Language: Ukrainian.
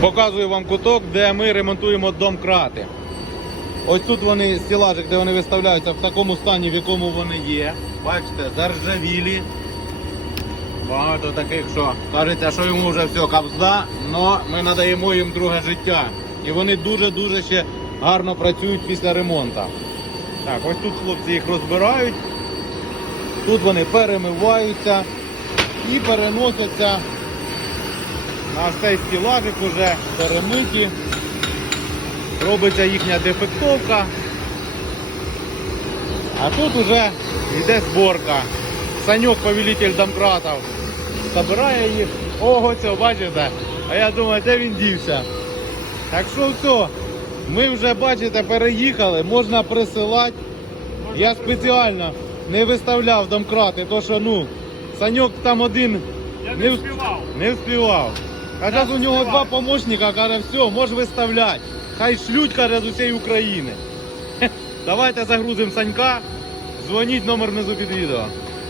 Показую вам куток, де ми ремонтуємо домкрати. Ось тут вони стілажик, де вони виставляються в такому стані, в якому вони є. Бачите, заржавілі. Багато таких, що кажеться, що йому вже все капзда, але ми надаємо їм друге життя. І вони дуже-дуже ще гарно працюють після ремонту. Так, ось тут хлопці їх розбирають. Тут вони перемиваються і переносяться на цей стілажик уже перемиті. Робиться їхня дефектовка. А тут уже йде зборка. Саньок, повелитель домкратів, забирає їх. Ого, це бачите? А я думаю, де він дівся. Так що все, ми вже бачите, переїхали, можна присилати. Я спеціально не виставляв домкрати, то що ну, Саньок там один не вспівав. не вспівав. А зараз у нього два помощника, каже, все, можеш виставляти. Хай шлють, каже, з усієї України. Давайте загрузимо Санька. Дзвоніть номер внизу під відео.